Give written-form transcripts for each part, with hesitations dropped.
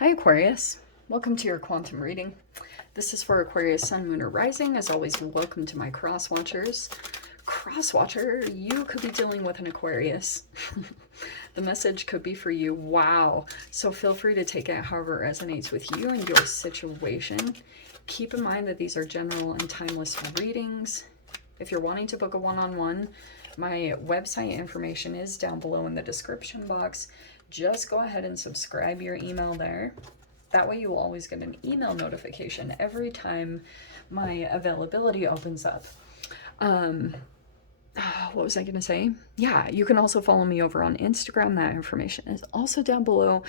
Hi Aquarius, welcome to your quantum reading. This is for Aquarius Sun, Moon, or Rising. As always, welcome to my cross watchers. Cross watcher, you could be dealing with an Aquarius. The message could be for you. Wow. So feel free to take it however it resonates with you and your situation. Keep in mind that these are general and timeless readings. If you're wanting to book a one-on-one, my website information is down below in the description box. Just go ahead and subscribe your email there. That way you will always get an email notification every time my availability opens up. What was I going to say? Yeah, you can also follow me over on Instagram. That information is also down below.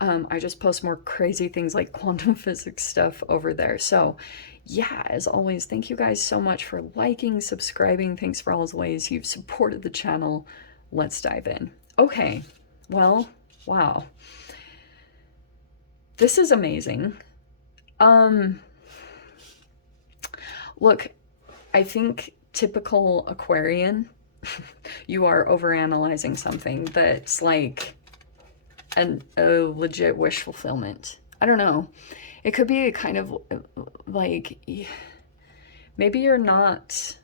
I just post more crazy things like quantum physics stuff over there. So yeah, as always, thank you guys so much for liking, subscribing. Thanks for all the ways you've supported the channel. Let's dive in. Okay, well, wow. This is amazing. Look, I think typical Aquarian, you are overanalyzing something that's like a legit wish fulfillment. I don't know. It could be a kind of like, maybe you're not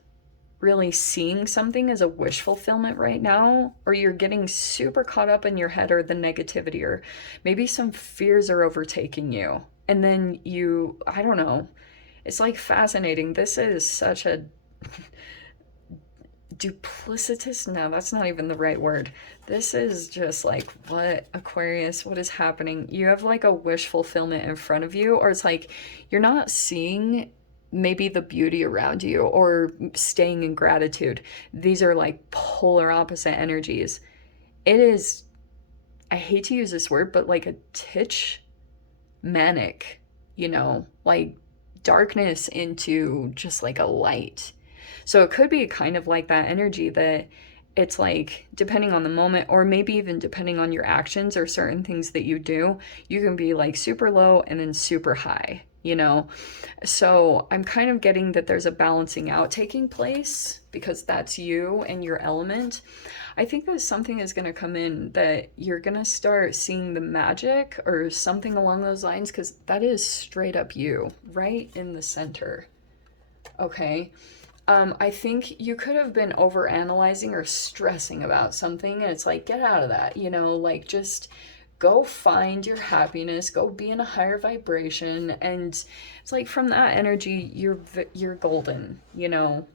really seeing something as a wish fulfillment right now, or you're getting super caught up in your head or the negativity, or maybe some fears are overtaking you. And then you, I don't know, it's like fascinating. This is such a duplicitous, no, that's not even the right word. This is just like, what, Aquarius, what is happening? You have like a wish fulfillment in front of you, or it's like you're not seeing maybe the beauty around you or staying in gratitude. These are like polar opposite energies. It is, I hate to use this word, but like a titch manic, like darkness into just like a light. So it could be kind of like that energy that it's like, depending on the moment, or maybe even depending on your actions or certain things that you do, you can be like super low and then super high, So I'm kind of getting that there's a balancing out taking place because that's you and your element. I think that something is going to come in that you're going to start seeing the magic or something along those lines, because that is straight up you, right in the center. Okay. I think you could have been over analyzing or stressing about something, and it's like, get out of that, like just go find your happiness, go be in a higher vibration. And it's like from that energy, you're golden,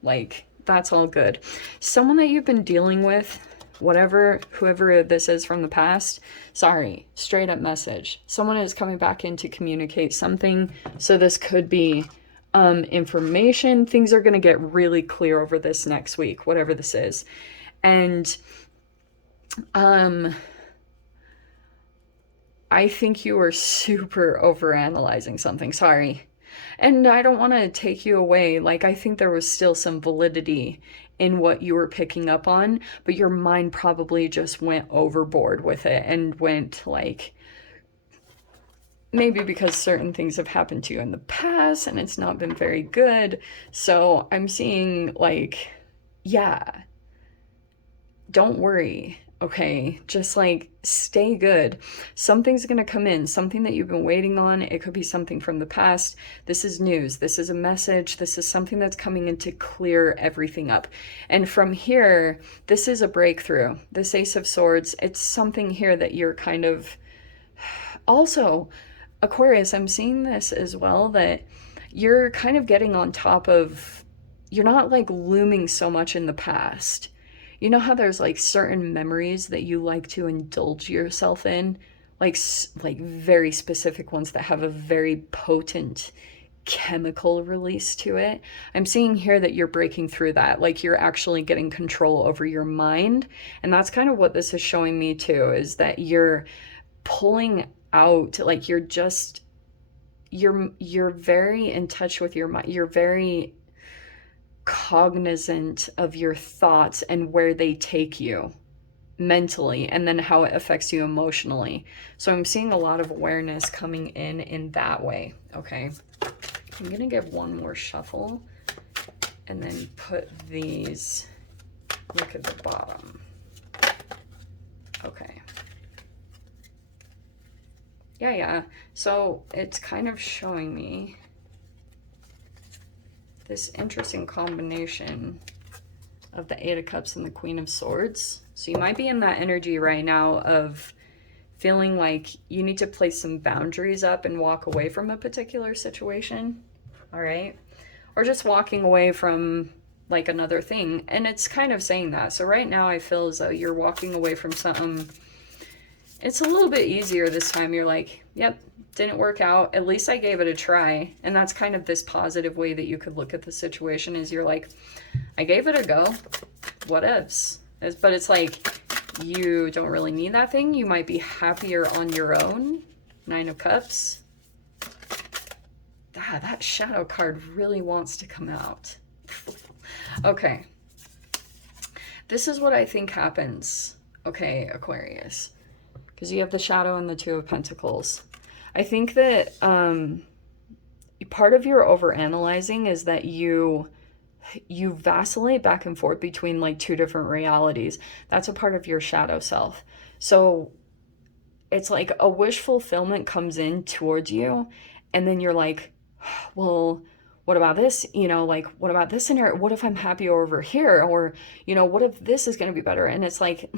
like that's all good. Someone that you've been dealing with, whoever this is from the past, sorry, straight up message. Someone is coming back in to communicate something. So this could be information. Things are going to get really clear over this next week, whatever this is. And I think you are super overanalyzing something. Sorry. And I don't want to take you away. Like, I think there was still some validity in what you were picking up on, but your mind probably just went overboard with it and went like, maybe because certain things have happened to you in the past and it's not been very good. So I'm seeing like, yeah, don't worry. Okay, just like stay good. Something's going to come in, something that you've been waiting on. It could be something from the past. This is news. This is a message. This is something that's coming in to clear everything up. And from here, this is a breakthrough. This Ace of Swords, it's something here that you're kind of also, Aquarius, I'm seeing this as well, that you're kind of getting on top of, you're not like looming so much in the past. You know how there's like certain memories that you like to indulge yourself in, like very specific ones that have a very potent chemical release to it. I'm seeing here that you're breaking through that, like you're actually getting control over your mind. And that's kind of what this is showing me too, is that you're pulling out, like you're very in touch with your mind. You're very cognizant of your thoughts and where they take you mentally, and then how it affects you emotionally. So I'm seeing a lot of awareness coming in that way. Okay, I'm gonna give one more shuffle and then put these, look at the bottom. Okay. Yeah. So it's kind of showing me this interesting combination of the Eight of Cups and the Queen of Swords. So you might be in that energy right now of feeling like you need to place some boundaries up and walk away from a particular situation. All right. Or just walking away from like another thing. And it's kind of saying that. So right now I feel as though you're walking away from something. It's a little bit easier this time. You're like, yep, didn't work out. At least I gave it a try. And that's kind of this positive way that you could look at the situation is you're like, I gave it a go. What ifs? But it's like, you don't really need that thing. You might be happier on your own. Nine of Cups. Ah, that shadow card really wants to come out. Okay. This is what I think happens. Okay, Aquarius. Because you have the shadow and the Two of Pentacles. I think that part of your overanalyzing is that you vacillate back and forth between like two different realities. That's a part of your shadow self. So it's like a wish fulfillment comes in towards you, and then you're like, well, what about this? You know, like, what about this scenario? What if I'm happy over here? Or, you know, what if this is going to be better? And it's like,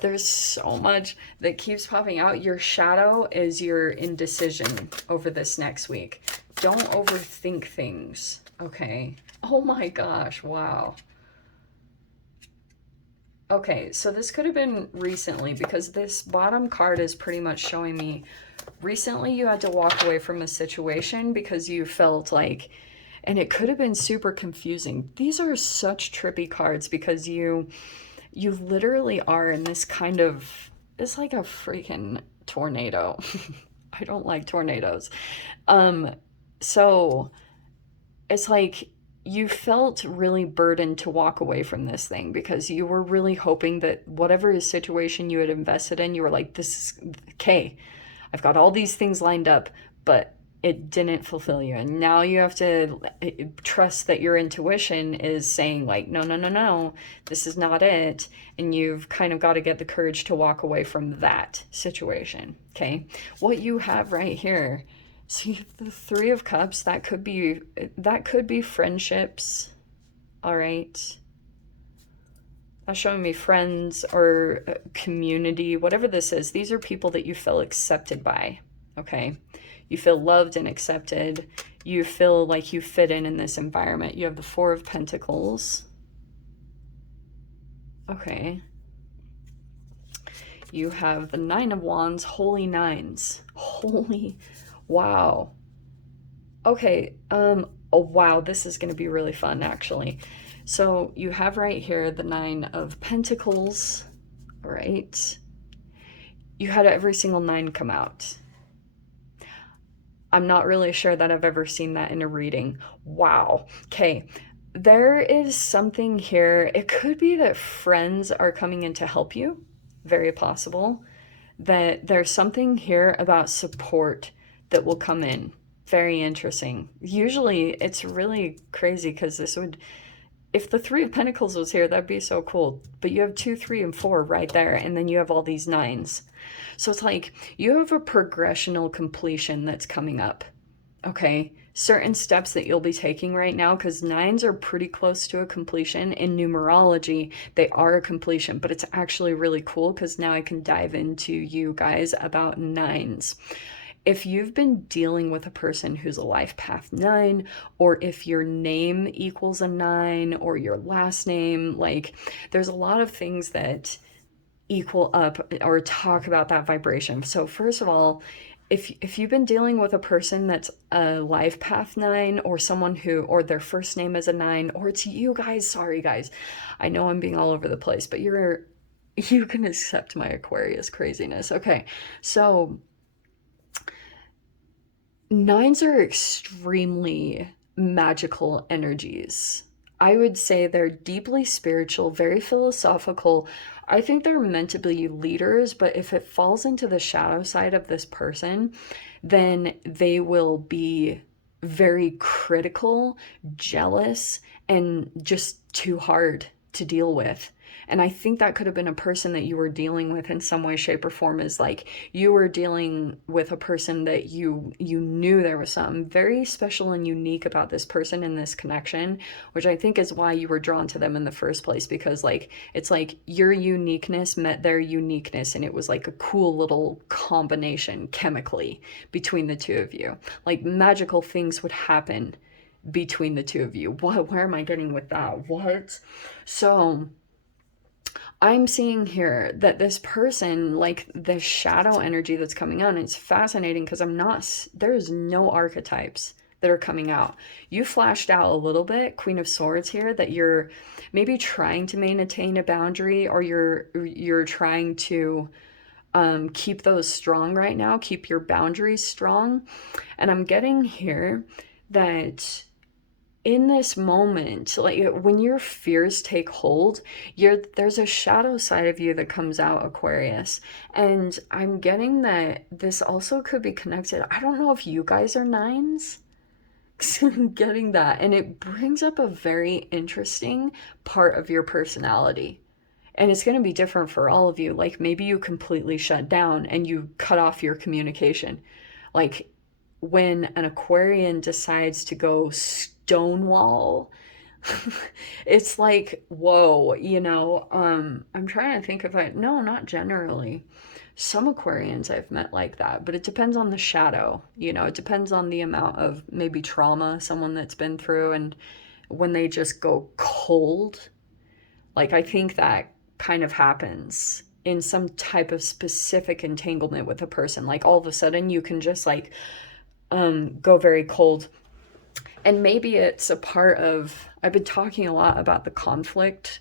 there's so much that keeps popping out. Your shadow is your indecision over this next week. Don't overthink things, okay? Oh my gosh, wow. Okay, so this could have been recently because this bottom card is pretty much showing me recently you had to walk away from a situation because you felt like, and it could have been super confusing. These are such trippy cards because you literally are in this kind of, it's like a freaking tornado. I don't like tornadoes. So it's like you felt really burdened to walk away from this thing because you were really hoping that whatever situation you had invested in, you were like, this is okay. I've got all these things lined up, but it didn't fulfill you. And now you have to trust that your intuition is saying like, no, this is not it. And you've kind of got to get the courage to walk away from that situation. Okay. What you have right here. So you have the Three of Cups, that could be friendships. All right. That's showing me friends or community, whatever this is. These are people that you feel accepted by, okay? You feel loved and accepted. You feel like you fit in this environment. You have the Four of Pentacles. Okay. You have the Nine of Wands, Holy Nines. Holy, wow. Okay, oh wow, this is going to be really fun actually. So you have right here the Nine of Pentacles, right? You had every single nine come out. I'm not really sure that I've ever seen that in a reading. Wow. Okay, there is something here. It could be that friends are coming in to help you. Very possible. That there's something here about support that will come in. Very interesting. Usually it's really crazy because this would, if the Three of Pentacles was here, that'd be so cool. But you have 2, 3, and 4 right there, and then you have all these nines. So it's like you have a progressional completion that's coming up. Okay, certain steps that you'll be taking right now, because nines are pretty close to a completion. In numerology, they are a completion, but it's actually really cool because now I can dive into you guys about nines. If you've been dealing with a person who's a life path 9, or if your name equals a 9, or your last name, like there's a lot of things that equal up or talk about that vibration. So first of all, if you've been dealing with a person that's a life path 9, or someone who, or their first name is a 9, or it's you guys, sorry guys, I know I'm being all over the place, but you can accept my Aquarius craziness. Okay, so nines are extremely magical energies. I would say they're deeply spiritual, very philosophical. I think they're meant to be leaders, but if it falls into the shadow side of this person, then they will be very critical, jealous, and just too hard to deal with. And I think that could have been a person that you were dealing with in some way, shape, or form. Is like you were dealing with a person that you knew there was something very special and unique about this person in this connection, which I think is why you were drawn to them in the first place, because like it's like your uniqueness met their uniqueness, and it was like a cool little combination chemically between the two of you. Like magical things would happen between the two of you. What, where am I getting with that? What? So I'm seeing here that this person, like the shadow energy that's coming on, it's fascinating because there's no archetypes that are coming out. You flashed out a little bit, Queen of Swords here, that you're maybe trying to maintain a boundary, or you're trying to keep those strong right now, keep your boundaries strong. And I'm getting here that in this moment, like when your fears take hold, there's a shadow side of you that comes out, Aquarius. And I'm getting that this also could be connected. I don't know if you guys are nines. I'm getting that. And it brings up a very interesting part of your personality. And it's going to be different for all of you. Like maybe you completely shut down and you cut off your communication. Like when an Aquarian decides to go stonewall, it's like, whoa, I'm trying to think if no, not generally. Some Aquarians I've met like that, but it depends on the shadow, it depends on the amount of maybe trauma someone that's been through, and when they just go cold, like I think that kind of happens in some type of specific entanglement with a person. Like all of a sudden you can just like go very cold. And maybe it's a part of, I've been talking a lot about the conflict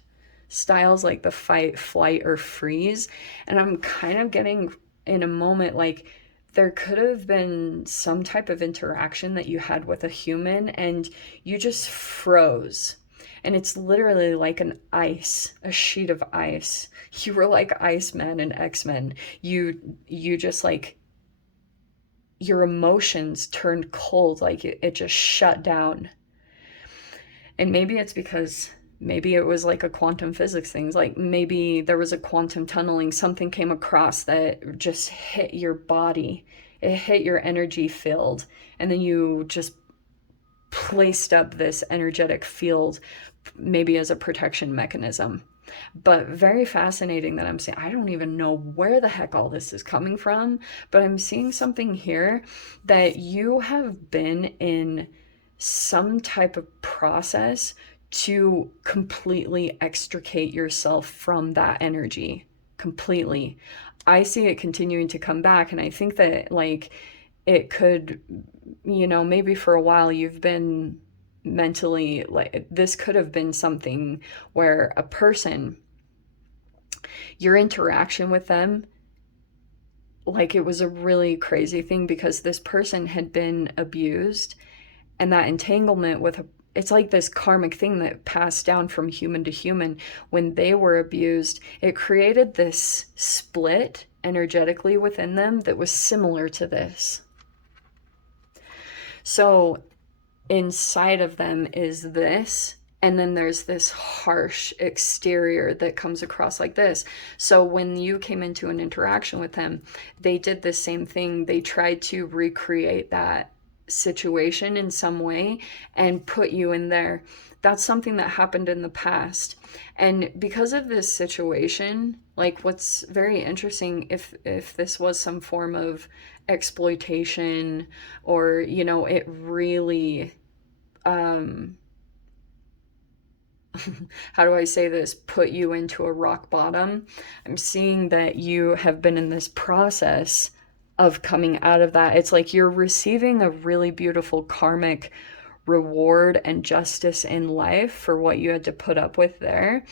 styles, like the fight, flight, or freeze. And I'm kind of getting in a moment like there could have been some type of interaction that you had with a human and you just froze. And it's literally like a sheet of ice. You were like Iceman and X-Men. You just like, your emotions turned cold, like it just shut down. And maybe it's because maybe it was like a quantum physics thing, like maybe there was a quantum tunneling, something came across that just hit your body, it hit your energy field, and then you just placed up this energetic field, maybe as a protection mechanism. But very fascinating that I'm saying, I don't even know where the heck all this is coming from, but I'm seeing something here that you have been in some type of process to completely extricate yourself from that energy completely. I see it continuing to come back, and I think that like it could, maybe for a while you've been mentally, like this could have been something where a person, your interaction with them, like it was a really crazy thing because this person had been abused, and that entanglement with it's like this karmic thing that passed down from human to human. When they were abused, it created this split energetically within them that was similar to this. So inside of them is this, and then there's this harsh exterior that comes across like this. So when you came into an interaction with them, they did the same thing. They tried to recreate that situation in some way and put you in there. That's something that happened in the past. And because of this situation, like what's very interesting, if this was some form of exploitation, or it really how do I say this, put you into a rock bottom, I'm seeing that you have been in this process of coming out of that. It's like you're receiving a really beautiful karmic reward and justice in life for what you had to put up with there.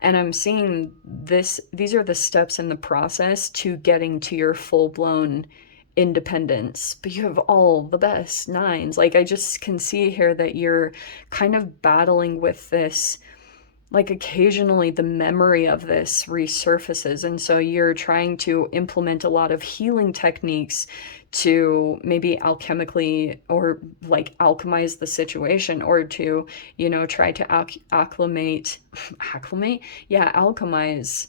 And I'm seeing these are the steps in the process to getting to your full-blown independence. But you have all the best nines. Like I just can see here that you're kind of battling with this, like occasionally the memory of this resurfaces, and so you're trying to implement a lot of healing techniques to maybe alchemically or like alchemize the situation, or to, you know, try to acclimate, yeah, alchemize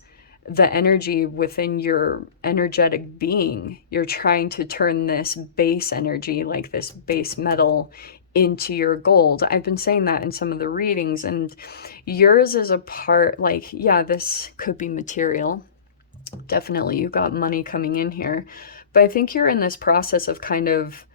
the energy within your energetic being. You're trying to turn this base energy, like this base metal, into your gold. I've been saying that in some of the readings, and yours is a part, like, yeah, this could be material. Definitely, you got money coming in here. But I think you're in this process of kind of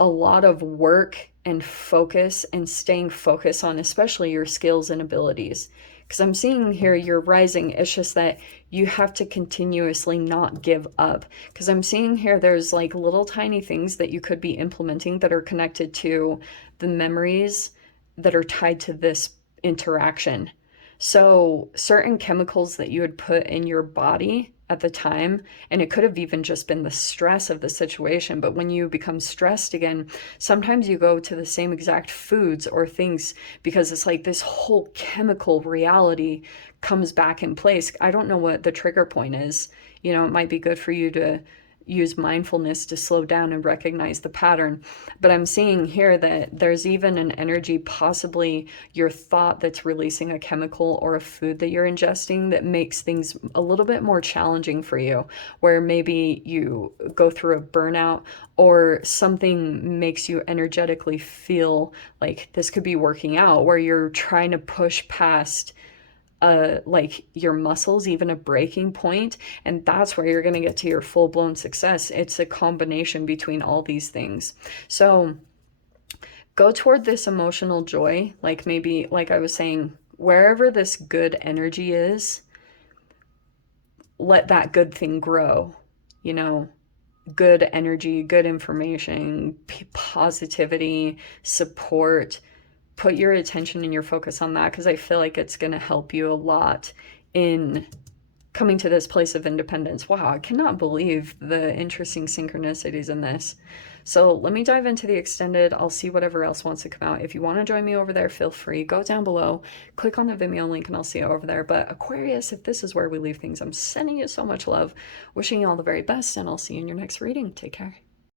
a lot of work and focus and staying focused on especially your skills and abilities. Because I'm seeing here you're rising. It's just that you have to continuously not give up. Because I'm seeing here there's like little tiny things that you could be implementing that are connected to the memories that are tied to this interaction. So certain chemicals that you would put in your body at the time, and it could have even just been the stress of the situation, but when you become stressed again, sometimes you go to the same exact foods or things because it's like this whole chemical reality comes back in place. I don't know what the trigger point is. You know, it might be good for you to use mindfulness to slow down and recognize the pattern. But I'm seeing here that there's even an energy, possibly your thought, that's releasing a chemical or a food that you're ingesting that makes things a little bit more challenging for you, where maybe you go through a burnout or something makes you energetically feel like this could be working out, where you're trying to push past like your muscles, even a breaking point, and that's where you're going to get to your full-blown success. It's a combination between all these things. So go toward this emotional joy, like maybe, like I was saying, wherever this good energy is, let that good thing grow, you know, good energy, good information, positivity, support. Put your attention and your focus on that, because I feel like it's going to help you a lot in coming to this place of independence. Wow, I cannot believe the interesting synchronicities in this. So let me dive into the extended. I'll see whatever else wants to come out. If you want to join me over there, feel free. Go down below, click on the Vimeo link, and I'll see you over there. But Aquarius, if this is where we leave things, I'm sending you so much love, wishing you all the very best, and I'll see you in your next reading. Take care.